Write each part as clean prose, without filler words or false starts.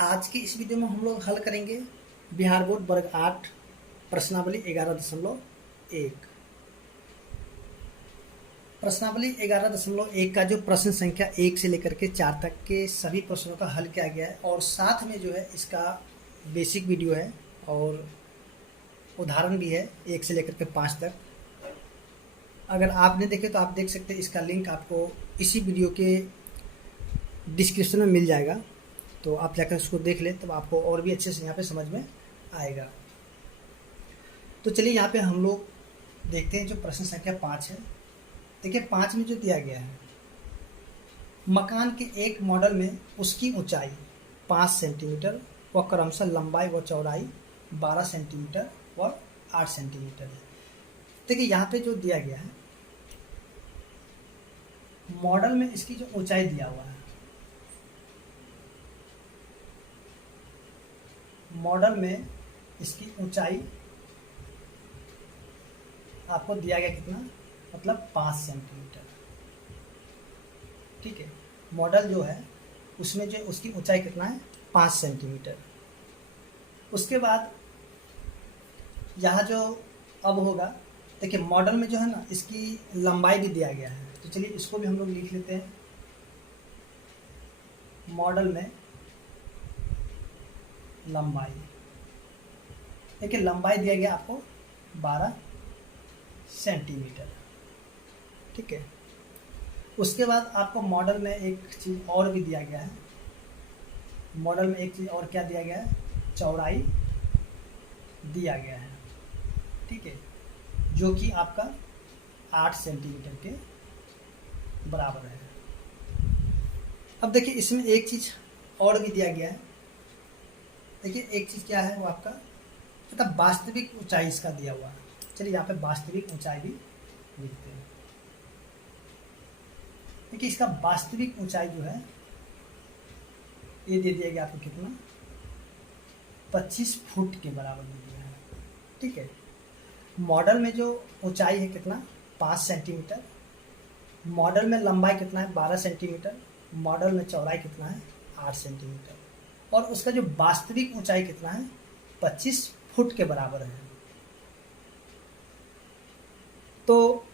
आज की इस वीडियो में हम लोग हल करेंगे बिहार बोर्ड वर्ग 8 प्रश्नावली 11.1। प्रश्नावली 11.1 का जो प्रश्न संख्या 1 से लेकर के 4 तक के सभी प्रश्नों का हल किया गया है और साथ में जो है इसका बेसिक वीडियो है और उदाहरण भी है 1 से लेकर के 5 तक। अगर आपने देखे तो आप देख सकते हैं, इसका लिंक आपको इसी वीडियो के डिस्क्रिप्शन में मिल जाएगा, तो आप जाकर उसको देख लें तब आपको और भी अच्छे से यहाँ पे समझ में आएगा। तो चलिए यहाँ पे हम लोग देखते हैं जो प्रश्न संख्या 5 है। देखिए 5 में जो दिया गया है, मकान के एक मॉडल में उसकी ऊंचाई 5 सेंटीमीटर व क्रमशः लंबाई व चौड़ाई 12 सेंटीमीटर व 8 सेंटीमीटर है। देखिए यहाँ पे जो दिया गया है, मॉडल में इसकी जो ऊंचाई दिया हुआ है, मॉडल में इसकी ऊंचाई आपको दिया गया कितना, मतलब 5 सेंटीमीटर। ठीक है, मॉडल जो है उसमें जो उसकी ऊंचाई कितना है, 5 सेंटीमीटर। उसके बाद यहाँ जो अब होगा, देखिए मॉडल में जो है ना इसकी लंबाई भी दिया गया है, तो चलिए इसको भी हम लोग लिख लेते हैं। मॉडल में लंबाई, देखिए लंबाई दिया गया आपको 12 सेंटीमीटर। ठीक है, उसके बाद आपको मॉडल में एक चीज़ और भी दिया गया है। मॉडल में एक चीज़ और क्या दिया गया है, चौड़ाई दिया गया है। ठीक है, जो कि आपका 8 सेंटीमीटर के बराबर है। अब देखिए इसमें एक चीज़ और भी दिया गया है। देखिए एक चीज़ क्या है, वो आपका मतलब वास्तविक ऊंचाई इसका दिया हुआ है। चलिए यहाँ पे वास्तविक ऊंचाई भी लिखते हैं। देखिए इसका वास्तविक ऊंचाई जो है ये दे दिया गया आपको कितना, 25 फुट के बराबर दे दिया है। ठीक है, मॉडल में जो ऊंचाई है कितना, 5 सेंटीमीटर। मॉडल में लंबाई कितना है, 12 सेंटीमीटर। मॉडल में चौड़ाई कितना है, 8 सेंटीमीटर। और उसका जो वास्तविक ऊंचाई कितना है, 25 फुट के बराबर है। तो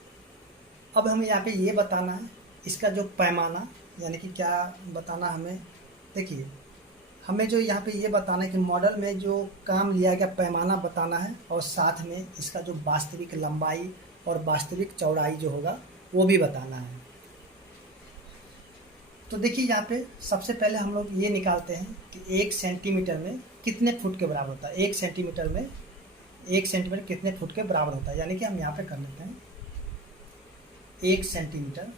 अब हमें यहाँ पे ये बताना है इसका जो पैमाना, यानी कि क्या बताना हमें। देखिए हमें जो यहाँ पे ये बताना है कि मॉडल में जो काम लिया गया पैमाना बताना है और साथ में इसका जो वास्तविक लंबाई और वास्तविक चौड़ाई जो होगा वो भी बताना है। तो देखिए यहाँ पे सबसे पहले हम लोग ये निकालते हैं कि 1 सेंटीमीटर में कितने फुट के बराबर होता है। 1 सेंटीमीटर में 1 सेंटीमीटर कितने फुट के बराबर होता है, यानी कि हम यहाँ पे कर लेते हैं 1 सेंटीमीटर।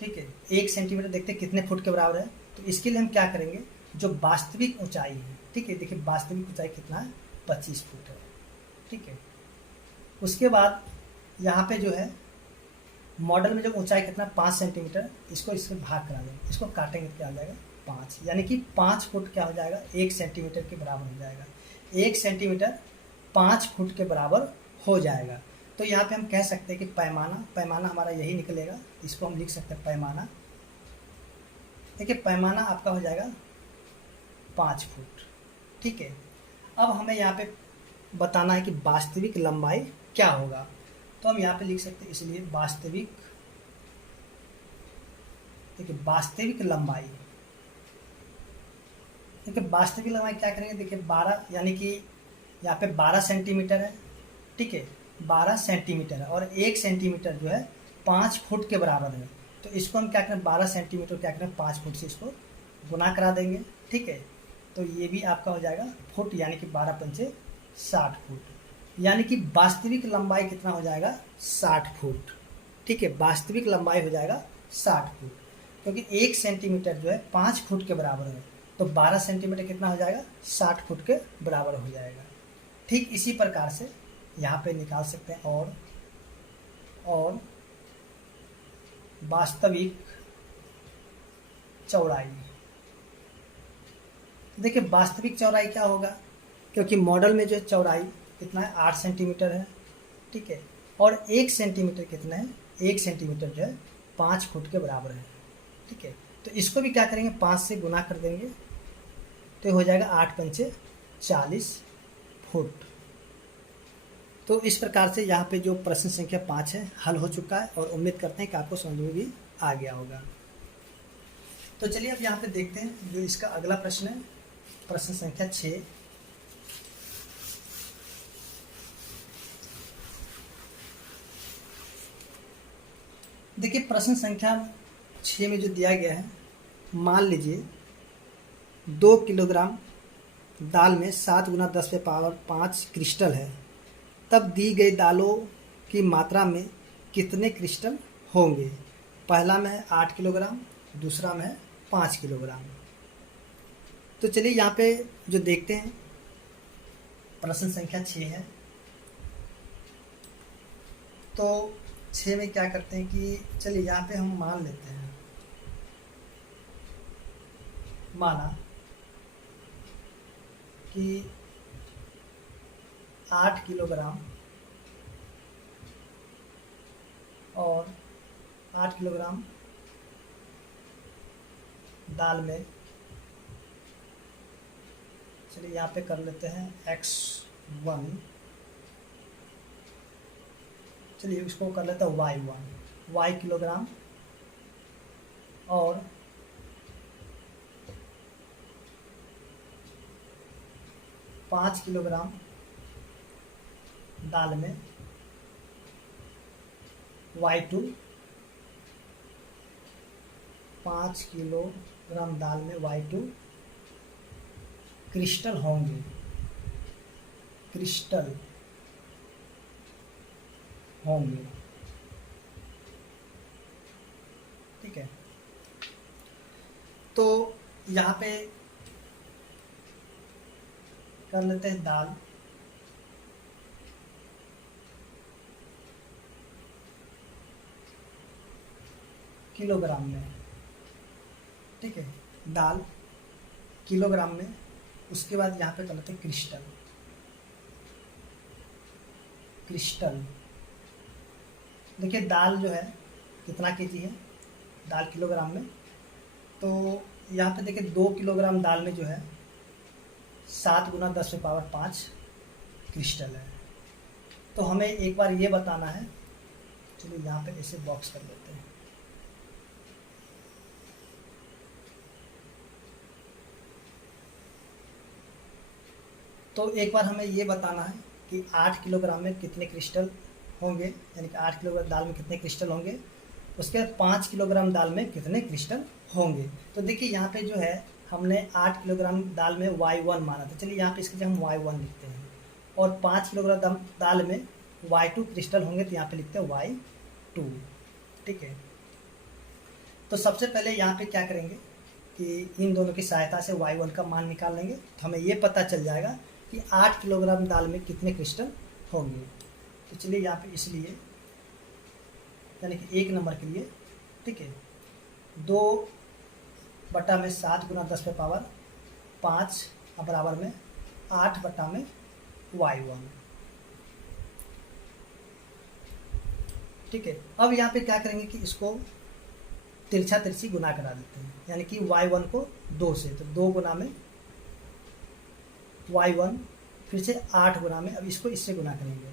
ठीक है, 1 सेंटीमीटर देखते हैं कितने फुट के बराबर है। तो इसके लिए हम क्या करेंगे, जो वास्तविक ऊंचाई है, ठीक है, देखिए वास्तविक ऊंचाई कितना है, 25 फुट है। ठीक है, उसके बाद यहाँ पे जो है मॉडल में जो ऊंचाई कितना, 5 सेंटीमीटर, इसको इससे भाग करा देंगे, इसको काटेंगे क्या हो जाएगा, 5, यानी कि 5 फुट क्या हो जाएगा, 1 सेंटीमीटर के बराबर हो जाएगा। 1 सेंटीमीटर 5 फुट के बराबर हो जाएगा। तो यहाँ पे हम कह सकते हैं कि पैमाना हमारा यही निकलेगा, इसको हम लिख सकते हैं पैमाना। देखिए पैमाना आपका हो जाएगा 5 फुट। ठीक है, अब हमें यहाँ पे बताना है कि वास्तविक लंबाई क्या होगा, तो हम यहाँ पे लिख सकते हैं, इसलिए वास्तविक, देखिए वास्तविक लंबाई, देखिए वास्तविक लंबाई क्या करेंगे, देखिए 12, यानी कि यहाँ पे 12 सेंटीमीटर है। ठीक है, 12 सेंटीमीटर है और 1 सेंटीमीटर जो है 5 फुट के बराबर है। तो इसको हम क्या करें, 12 सेंटीमीटर क्या करें, 5 फुट से इसको गुना करा देंगे। ठीक है, तो ये भी आपका हो जाएगा फुट, यानी कि 12 पंचे 60 फुट, यानी कि वास्तविक लंबाई कितना हो जाएगा, 60 फुट। ठीक है, वास्तविक लंबाई हो जाएगा 60 फुट, क्योंकि 1 सेंटीमीटर जो है 5 फुट के बराबर है, तो 12 सेंटीमीटर कितना हो जाएगा, 60 फुट के बराबर हो जाएगा। ठीक इसी प्रकार से यहाँ पे निकाल सकते हैं और वास्तविक चौड़ाई। देखिए वास्तविक चौड़ाई क्या होगा, क्योंकि मॉडल में जो चौड़ाई कितना है, 8 सेंटीमीटर है। ठीक है, और 1 सेंटीमीटर कितना है, 1 सेंटीमीटर जो है 5 फुट के बराबर है। ठीक है, तो तो इसको भी क्या करेंगे, 5 से गुना कर देंगे तो हो जाएगा 8 पंचे 40 फुट। तो इस प्रकार से यहाँ पे जो प्रश्न संख्या 5 है हल हो चुका है और उम्मीद करते हैं कि आपको समझ में भी आ गया होगा। तो चलिए अब यहाँ पे देखते हैं जो इसका अगला प्रश्न है, प्रश्न संख्या 6। देखिए प्रश्न संख्या 6 में जो दिया गया है, मान लीजिए 2 किलोग्राम दाल में 7 गुना 10 पे पावर 5 क्रिस्टल है, तब दी गई दालों की मात्रा में कितने क्रिस्टल होंगे। पहला में है 8 किलोग्राम, दूसरा में है 5 किलोग्राम। तो चलिए यहाँ पे जो देखते हैं, प्रश्न संख्या 6 है, तो 6 में क्या करते हैं कि चलिए यहाँ पे हम मान लेते हैं, माना कि 8 किलोग्राम और 8 किलोग्राम दाल में, चलिए यहाँ पे कर लेते हैं x1, चलिए इसको कर लेते हैं y1, y किलोग्राम और 5 किलोग्राम दाल में y2, 5 किलोग्राम दाल में y2 क्रिस्टल होंगे, क्रिस्टल होंगे। ठीक है, तो यहाँ पे कर लेते हैं दाल, किलोग्राम में। ठीक है, दाल किलोग्राम में, उसके बाद यहाँ पे कर लेते हैं क्रिस्टल, क्रिस्टल। देखिए दाल जो है कितना केजी है, दाल किलोग्राम में, तो यहाँ पे देखिए 2 किलोग्राम दाल में जो है 7 गुना 10 पे पावर 5 क्रिस्टल है। तो हमें एक बार ये बताना है, चलिए यहाँ पे ऐसे बॉक्स कर लेते हैं। तो एक बार हमें ये बताना है कि 8 किलोग्राम में कितने क्रिस्टल होंगे, यानी कि 8 किलोग्राम दाल में कितने क्रिस्टल होंगे, उसके बाद 5 किलोग्राम दाल में कितने क्रिस्टल होंगे। तो देखिए यहाँ पे जो है हमने 8 किलोग्राम दाल में y1 माना था, चलिए यहाँ पे इसके जगह हम y1 लिखते हैं, और 5 किलोग्राम दाल में y2 क्रिस्टल होंगे, तो यहाँ पे लिखते हैं y2। ठीक है, तो सबसे पहले यहाँ पे क्या करेंगे कि इन दोनों की सहायता से y1 का मान निकाल लेंगे, तो हमें ये पता चल जाएगा कि 8 किलोग्राम दाल में कितने क्रिस्टल होंगे। तो चलिए यहाँ पे इसलिए यानी कि 1 नंबर के लिए, ठीक है, 2/7 गुना 10 पे पावर 5 बराबर में 8/में y1। ठीक है, अब यहाँ पे क्या करेंगे कि इसको तिरछा तिरछी गुना करा देते हैं, यानी कि y1 को 2 से, तो 2 गुना में y1, फिर से 8 गुना में, अब इसको इससे गुना करेंगे,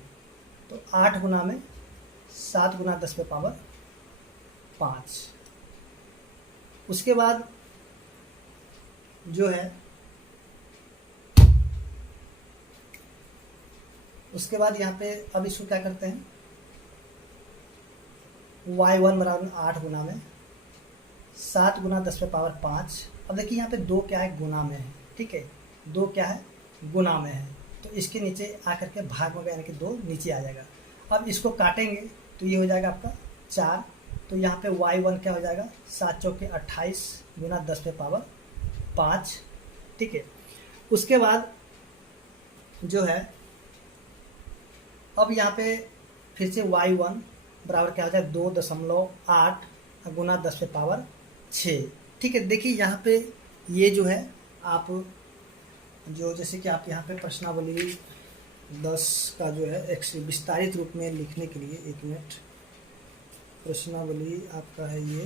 तो 8 गुना में 7 गुना 10 पे पावर 5। उसके बाद जो है, उसके बाद यहाँ पे अब इसको क्या करते हैं, y1 बराबर 8 गुना में 7 गुना 10 पे पावर 5। अब देखिए यहाँ पे 2 क्या है, गुना में है। ठीक है, 2 क्या है, गुना में है, तो इसके नीचे आकर के भाग में, यानी कि 2 नीचे आ जाएगा। अब इसको काटेंगे तो ये हो जाएगा आपका 4, तो यहाँ पे y1 क्या हो जाएगा, 7 चौके 28 गुना 10 पे पावर 5। ठीक है, उसके बाद जो है, अब यहाँ पे फिर से y1 बराबर क्या हो जाए, 2.8 गुना 10 पे पावर 6। ठीक है, देखिए यहाँ पे ये जो है, आप जो जैसे कि आप यहाँ पे प्रश्नावली 10 का जो है एक विस्तारित रूप में लिखने के लिए, 1 मिनट, प्रश्नावली आपका है ये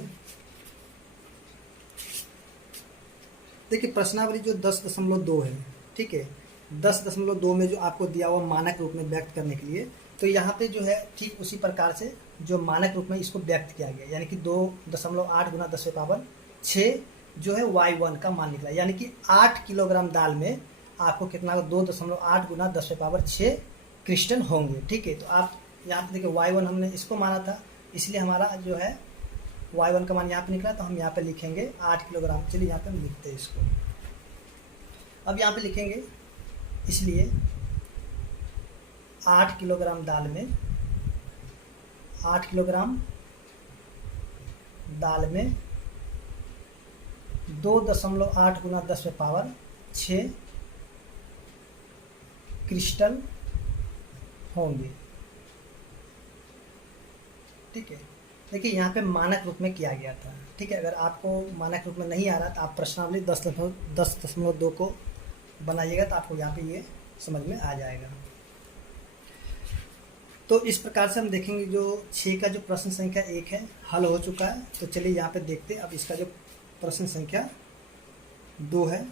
देखिए प्रश्नावली जो 10.2 है, ठीक है, 10.2 में जो आपको दिया हुआ मानक रूप में व्यक्त करने के लिए, तो यहाँ पे जो है ठीक उसी प्रकार से जो मानक रूप में इसको व्यक्त किया गया, यानी कि 2.8 गुना 10⁻6 जो है y1 का मान निकला, यानी कि 8 किलोग्राम दाल में आपको कितना 2.8 गुना 10⁻6 क्रिस्टल होंगे, ठीक है। तो आप यहाँ पे देखिए y1 हमने इसको माना था, इसलिए हमारा जो है y1 का मान यहाँ पे निकला, तो हम यहाँ पे लिखेंगे 8 किलोग्राम। चलिए यहाँ पे हम लिखते हैं इसको। अब यहाँ पे लिखेंगे, इसलिए 8 किलोग्राम दाल में 8 किलोग्राम दाल में 2.8 गुना 10⁻6 क्रिस्टल होंगे, ठीक है। देखिए यहाँ पे मानक रूप में किया गया था, ठीक है। अगर आपको मानक रूप में नहीं आ रहा तो आप प्रश्नावली 10.2 को बनाइएगा, तो आपको यहाँ पे ये समझ में आ जाएगा। तो इस प्रकार से हम देखेंगे जो 6 का जो प्रश्न संख्या 1 है हल हो चुका है। तो चलिए यहाँ पे देखते हैं अब इसका जो प्रश्न संख्या 2 है,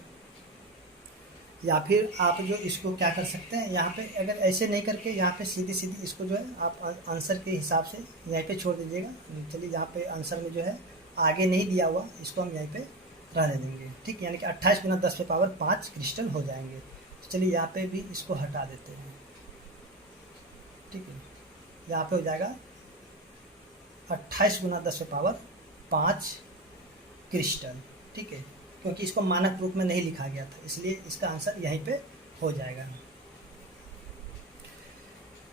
या फिर आप जो इसको क्या कर सकते हैं, यहाँ पे अगर ऐसे नहीं करके यहाँ पे सीधी सीधी इसको जो है आप आंसर के हिसाब से यहीं पे छोड़ दीजिएगा। चलिए यहाँ पे आंसर में जो है आगे नहीं दिया हुआ, इसको हम यहीं पे रहने देंगे, ठीक, यानी कि 28 गुना 10⁵ क्रिस्टल हो जाएंगे। तो चलिए यहाँ पे भी इसको हटा देते हैं, ठीक है। यहाँ पे हो जाएगा 28 गुना 10⁵ क्रिस्टल, ठीक है, क्योंकि इसको मानक रूप में नहीं लिखा गया था, इसलिए इसका आंसर यहीं पे हो जाएगा।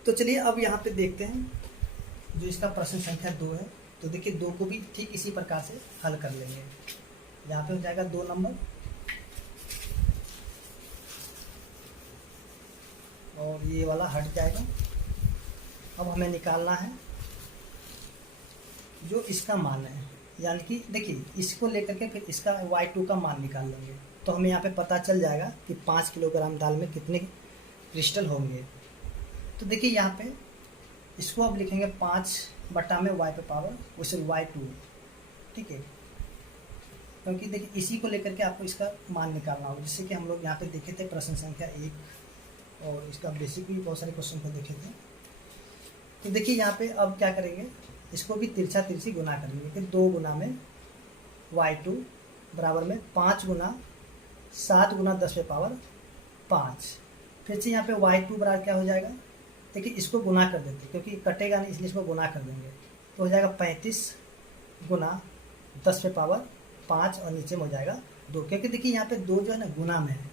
तो चलिए अब यहाँ पे देखते हैं जो इसका प्रश्न संख्या 2 है। तो देखिए 2 को भी ठीक इसी प्रकार से हल कर लेंगे। यहाँ पे हो जाएगा 2 नंबर, और ये वाला हट जाएगा। अब हमें निकालना है जो इसका मान है, यानी कि देखिए इसको लेकर के फिर इसका y2 का मान निकाल लेंगे, तो हमें यहाँ पे पता चल जाएगा कि 5 किलोग्राम दाल में कितने क्रिस्टल होंगे। तो देखिए यहाँ पे इसको अब लिखेंगे 5 बटा में y पे पावर उसे y2, ठीक है, क्योंकि देखिए इसी को लेकर के आपको इसका मान निकालना होगा, जैसे कि हम लोग यहाँ पे देखे थे प्रश्न संख्या 1 और इसका बेसिक भी बहुत सारे क्वेश्चन को देखे थे। तो देखिए यहाँ पे अब क्या करेंगे, इसको भी तिरछा तिरछी गुना करेंगे, फिर 2 गुना में y2 बराबर में 5 गुना 7 गुना 10⁵5। फिर से यहाँ पे y2 बराबर क्या हो जाएगा, देखिए इसको गुना कर देते क्योंकि कटेगा नहीं, इसलिए इसको गुना कर देंगे, तो हो जाएगा 35 गुना 10⁵5 और नीचे में हो जाएगा 2, क्योंकि देखिए यहाँ पे 2 जो है ना गुना में है,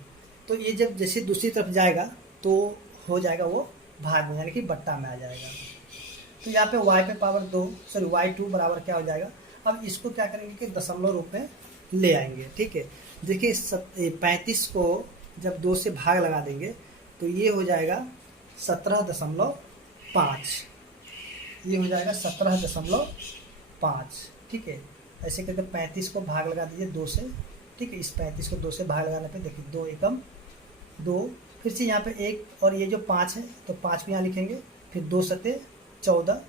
तो ये जब जैसे दूसरी तरफ जाएगा तो हो जाएगा वो भाग में, यानी कि बट्टा में आ जाएगा। तो यहाँ पे y पे पावर 2 सॉरी y2 बराबर क्या हो जाएगा। अब इसको क्या करेंगे कि दशमलव रूप में ले आएंगे, ठीक है। देखिए 35 को जब 2 से भाग लगा देंगे तो ये हो जाएगा 17.5, ये हो जाएगा 17.5, ठीक है। ऐसे करके 35 को भाग लगा दीजिए 2 से, ठीक है। इस 35 को 2 से भाग लगाने पे देखिए 2 एकम 2, फिर से यहाँ पे 1 और ये जो 5 है तो 5 भी यहाँ लिखेंगे, फिर 2 सते 14।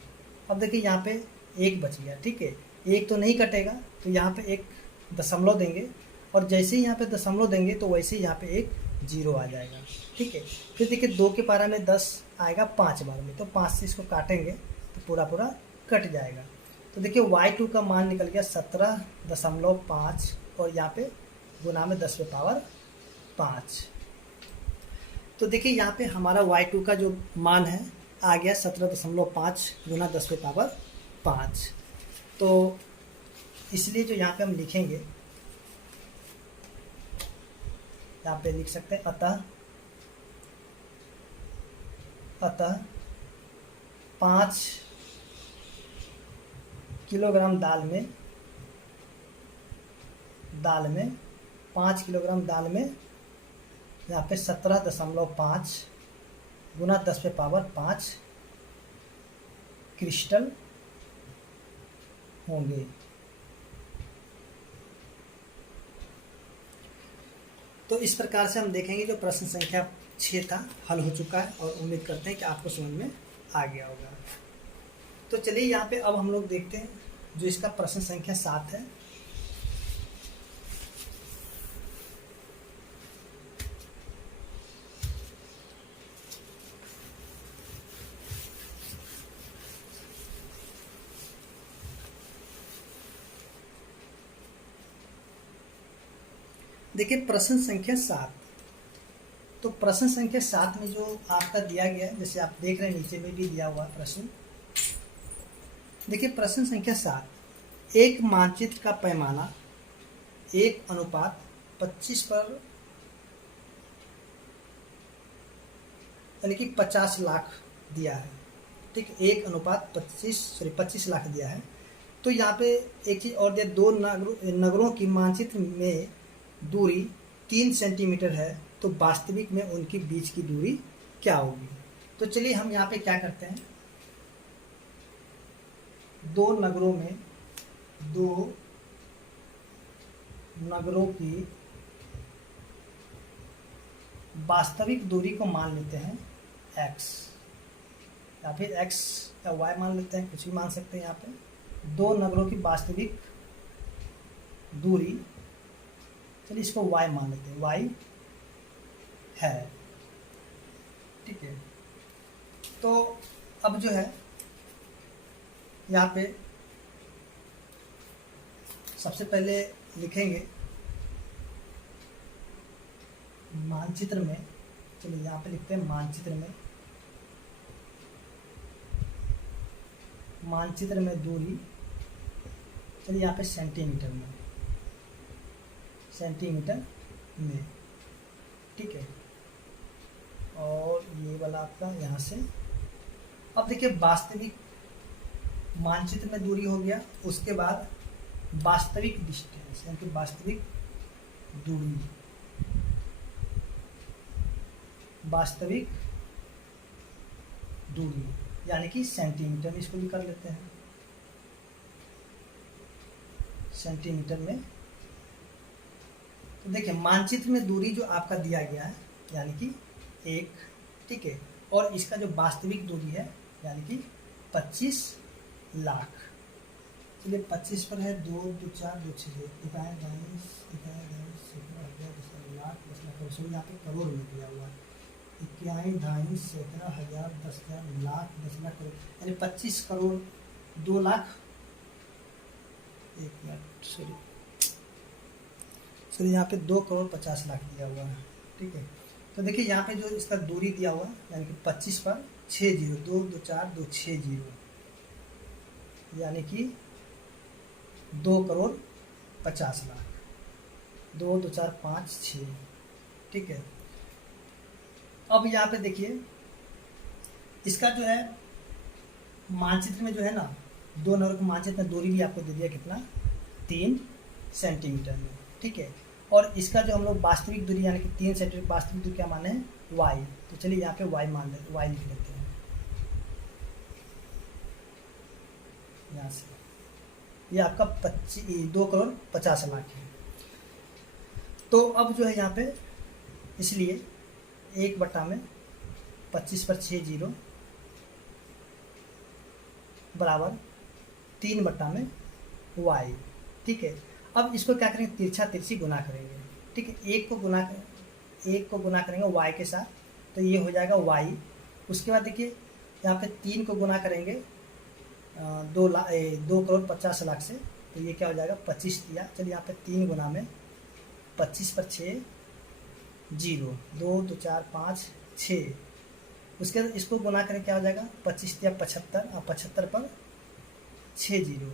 अब देखिए यहाँ पे 1 बच गया, ठीक है, 1 तो नहीं कटेगा, तो यहाँ पे एक दशमलव देंगे, और जैसे ही यहाँ पे दशमलव देंगे तो वैसे ही यहाँ पे एक 0 आ जाएगा, ठीक है। फिर देखिए 2 के पारा में 10 आएगा 5 बार में, तो 5 से इसको काटेंगे तो पूरा पूरा कट जाएगा। तो देखिए y2 का मान निकल गया 17.5 और यहाँ पे गुना में 10⁵5। तो देखिए यहाँ पे हमारा y2 का जो मान है आ गया 17.5 गुना 10⁵5। तो इसलिए जो यहाँ पे हम लिखेंगे, यहाँ पे लिख सकते हैं अतः 5 किलोग्राम दाल में 5 किलोग्राम दाल में यहाँ पे 17.5 गुना 10⁵5 क्रिस्टल होंगे। तो इस प्रकार से हम देखेंगे जो प्रश्न संख्या 6 था हल हो चुका है, और उम्मीद करते हैं कि आपको समझ में आ गया होगा। तो चलिए यहाँ पे अब हम लोग देखते हैं जो इसका प्रश्न संख्या 7 है। देखिए प्रश्न संख्या 7। तो प्रश्न संख्या 7 में जो आपका दिया गया है, जैसे आप देख रहे हैं नीचे में भी दिया हुआ प्रश्न। देखिए प्रश्न संख्या 7, एक मानचित्र का पैमाना 1:25 पर यानी कि 50 लाख दिया है। ठीक, 1:25 लाख दिया है। तो यहाँ पे एक चीज और दिया, दो नगरों की मानचित्र में दूरी 3 सेंटीमीटर है, तो वास्तविक में उनके बीच की दूरी क्या होगी। तो चलिए हम यहाँ पे क्या करते हैं, दो नगरों की वास्तविक दूरी को मान लेते हैं x, या फिर x या y मान लेते हैं, कुछ भी मान सकते हैं। यहाँ पे दो नगरों की वास्तविक दूरी, चलिए इसको y मान लेते हैं, y है। ठीक है, तो अब जो है यहाँ पे सबसे पहले लिखेंगे मानचित्र में, चलिए यहाँ पे लिखते हैं मानचित्र में दूरी, चलिए यहाँ पे सेंटीमीटर में। ठीक है, और ये वाला आपका यहाँ से। अब देखिए वास्तविक मानचित्र में दूरी हो गया, उसके बाद वास्तविक डिस्टेंस यानी कि वास्तविक दूरी यानी कि सेंटीमीटर में इसको भी कर लेते हैं, सेंटीमीटर में। तो देखिए मानचित्र में दूरी जो आपका दिया गया है यानी कि 1, ठीक है, और इसका जो वास्तविक दूरी है यानी कि 25 लाख। चलिए 25 पर है 2 2 4 2 6 लाख, 10 लाख करोड़ में दिया हुआ है, 21 ढाई 17,000 10,000 लाख 10 लाख करोड़, यानी 25 करोड़ 2 लाख 1 मिनट सॉरी यहाँ पे 2 करोड़ 50 लाख दिया हुआ है। ठीक है, तो देखिए यहाँ पे जो इसका दूरी दिया हुआ है यानी कि 25 पर 6 जीरो, 2 2 4 2 6 जीरो, यानी कि 2 करोड़ 50 लाख, 2 2 4 5 6। ठीक है, अब यहाँ पे देखिए इसका जो है मानचित्र में जो है ना, दो नंबर के मानचित्र में दूरी भी आपको दे दिया कितना, 3 सेंटीमीटर में। ठीक है, और इसका जो हम लोग वास्तविक दूरी यानी कि 3 सेंटीमीटर वास्तविक दूरी क्या माने हैं, y। तो चलिए यहाँ पे y मान लेते, y लिख लेते हैं यहाँ से। ये आपका 2 करोड़ 50 लाख है। तो अब जो है यहाँ पे इसलिए 1/25 पर 6 जीरो बराबर 3/y। ठीक है, अब इसको क्या करेंगे, तिरछा तिरछी गुना करेंगे। ठीक है, एक को गुना करेंगे y के साथ, तो ये हो जाएगा y। उसके बाद देखिए यहाँ पे 3 को गुना करेंगे 2 करोड़ 50 लाख से, तो ये क्या हो जाएगा 25 दिया। चलिए यहाँ पे 3 गुना में 25 पर 6 जीरो, 2 2 4 5 6। उसके बाद इसको गुना करें क्या हो जाएगा 25 दिया 75, और 75 पर 6 जीरो।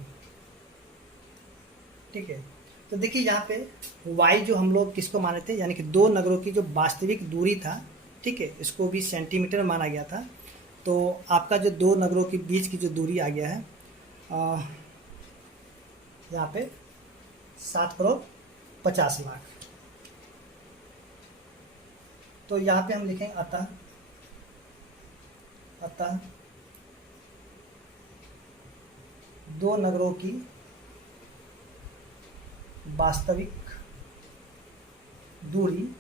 ठीक है, तो देखिए यहाँ पे y जो हम लोग किसको माने थे, यानी कि दो नगरों की जो वास्तविक दूरी था, ठीक है, इसको भी सेंटीमीटर माना गया था। तो आपका जो दो नगरों के बीच की जो दूरी आ गया है यहाँ पे 7 करोड़ 50 लाख। तो यहाँ पे हम लिखेंगे अतः दो नगरों की वास्तविक दूरी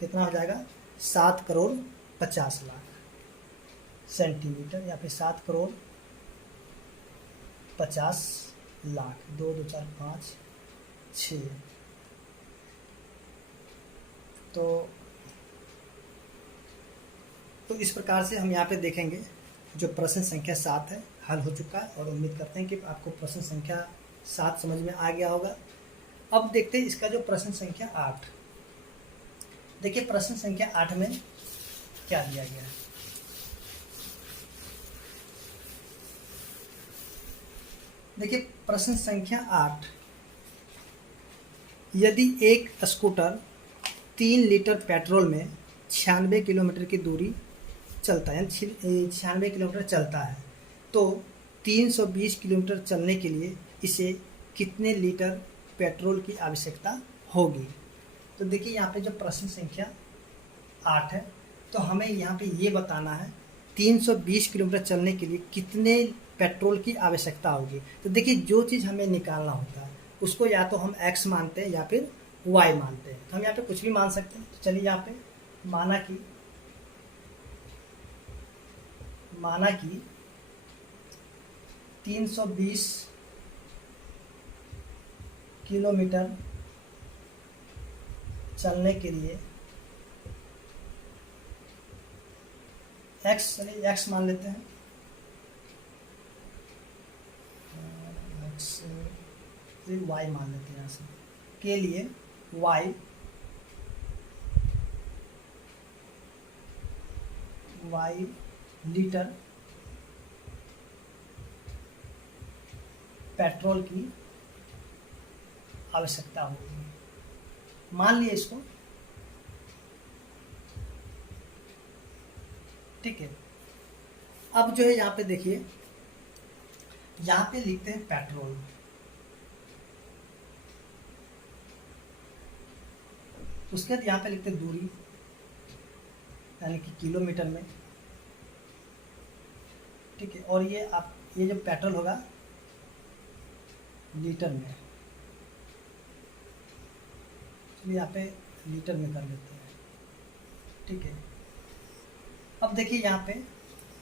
कितना हो जाएगा, 7 करोड़ 50 लाख सेंटीमीटर, या फिर 7 करोड़ 50 लाख, 2 2 4 5 6। तो इस प्रकार से हम यहाँ पे देखेंगे जो प्रश्न संख्या 7 है हल हो चुका है, और उम्मीद करते हैं कि आपको प्रश्न संख्या 7 समझ में आ गया होगा। अब देखते हैं इसका जो प्रश्न संख्या 8। देखिए प्रश्न संख्या 8 में क्या दिया गया है। देखिए प्रश्न संख्या 8, यदि एक स्कूटर 3 लीटर पेट्रोल में 96 किलोमीटर की दूरी चलता है, 96 किलोमीटर चलता है, तो 320 किलोमीटर चलने के लिए इसे कितने लीटर पेट्रोल की आवश्यकता होगी। तो देखिए यहाँ पे जो प्रश्न संख्या 8 है, तो हमें यहाँ पे ये बताना है 320 किलोमीटर चलने के लिए कितने पेट्रोल की आवश्यकता होगी। तो देखिए जो चीज़ हमें निकालना होता है उसको या तो हम x मानते हैं या फिर y मानते हैं। तो हम यहाँ पे कुछ भी मान सकते हैं। तो चलिए यहाँ पे माना कि 320 किलोमीटर चलने के लिए x मान लेते हैं, फिर y मान लेते हैं यहाँ से, के लिए y लीटर पेट्रोल की आवश्यकता होगी। मान लिए इसको, ठीक है। अब जो है यहाँ पे देखिए, यहाँ पे लिखते हैं पेट्रोल, उसके बाद यहाँ पे लिखते हैं दूरी, यानी कि किलोमीटर में, ठीक है। और ये जो पेट्रोल होगा लीटर में, चलिए यहाँ पे लीटर में कर लेते हैं, ठीक है। अब देखिए यहाँ पे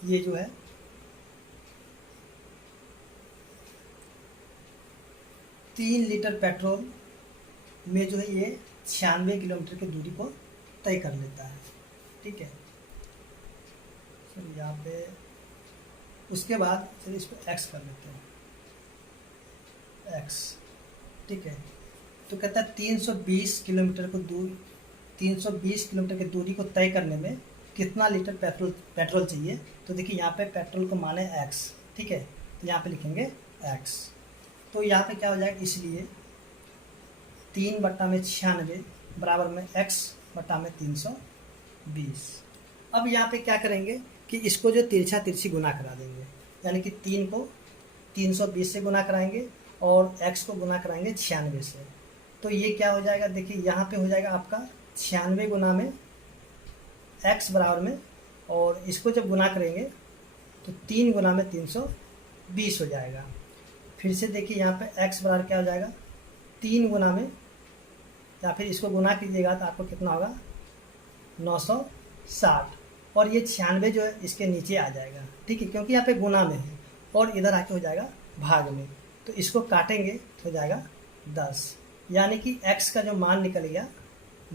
ये जो है 3 लीटर पेट्रोल में जो है ये 96 किलोमीटर की दूरी को तय कर लेता है, ठीक है। चलिए यहाँ पे उसके बाद चलिए इसको x कर लेते हैं, x, ठीक है। तो कहता है 320 किलोमीटर की दूरी को तय करने में कितना लीटर पेट्रोल चाहिए। तो देखिए यहाँ पे पेट्रोल को माने x, ठीक है। तो यहाँ पे लिखेंगे x। तो यहाँ पे क्या हो जाएगा, इसलिए 3/96 बराबर में x/320। अब यहाँ पे क्या करेंगे कि इसको जो तिरछा तिरछी गुना करा देंगे, यानी कि 3 को 320 से गुना कराएंगे और x को गुना कराएंगे 96 से। तो ये क्या हो जाएगा, देखिए यहाँ पे हो जाएगा आपका 96 गुना में x बराबर में, और इसको जब गुना करेंगे तो 3 गुना में 320 हो जाएगा। फिर से देखिए यहाँ पे x बराबर क्या हो जाएगा, 3 गुना में, या फिर इसको गुना कीजिएगा तो आपको कितना होगा 960, और ये 96 जो है इसके नीचे आ जाएगा, ठीक है, क्योंकि यहाँ पे गुना में है, और इधर आके हो जाएगा भाग में। तो इसको काटेंगे तो हो जाएगा 10, यानी कि x का जो मान निकल गया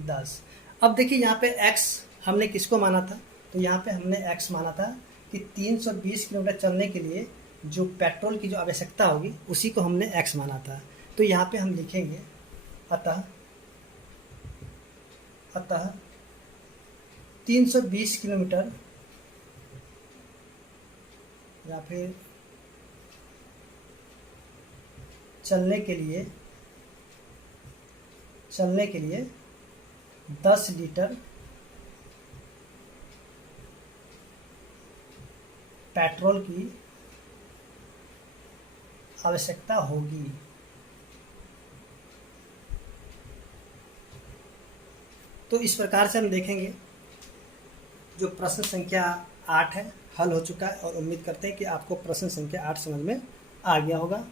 10। अब देखिए यहाँ पे x हमने किसको माना था, तो यहाँ पे हमने x माना था कि 320 किलोमीटर चलने के लिए जो पेट्रोल की जो आवश्यकता होगी उसी को हमने x माना था। तो यहाँ पे हम लिखेंगे अतः 320 किलोमीटर या फिर चलने के लिए 10 लीटर पेट्रोल की आवश्यकता होगी। तो इस प्रकार से हम देखेंगे जो प्रश्न संख्या 8 है हल हो चुका है, और उम्मीद करते हैं कि आपको प्रश्न संख्या 8 समझ में आ गया होगा।